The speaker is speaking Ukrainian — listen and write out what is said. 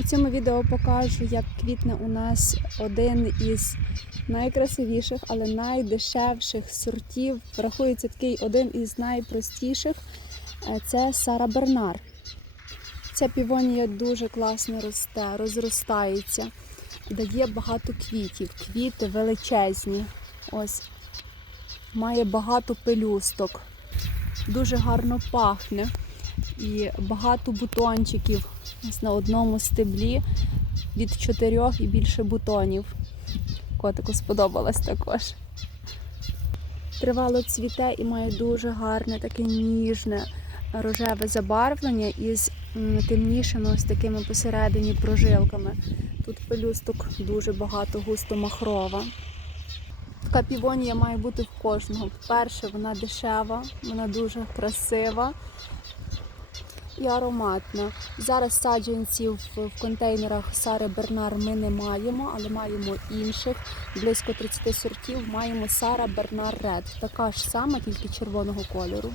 У цьому відео покажу, як квітне у нас один із найкрасивіших, але найдешевших сортів. Рахується такий один із найпростіших. Е, Це Сара Бернар. Ця півонія дуже класно росте, розростається, дає багато квітів. Квіти величезні. Ось. Має багато пелюсток. Дуже гарно пахне. І багато бутончиків. На одному стеблі від чотирьох і більше бутонів. Котику сподобалось також. Тривало цвіте і має дуже гарне, таке ніжне рожеве забарвлення із темнішими ось такими посередині прожилками. Тут пелюсток дуже багато, густо махрова. Така півонія має бути в кожного. Перше, вона дешева, вона дуже красива і ароматна. Зараз саджанців в контейнерах Сари Бернар ми не маємо, але маємо інших. Близько 30 сортів маємо Сара Бернар Ред. Така ж сама, тільки червоного кольору.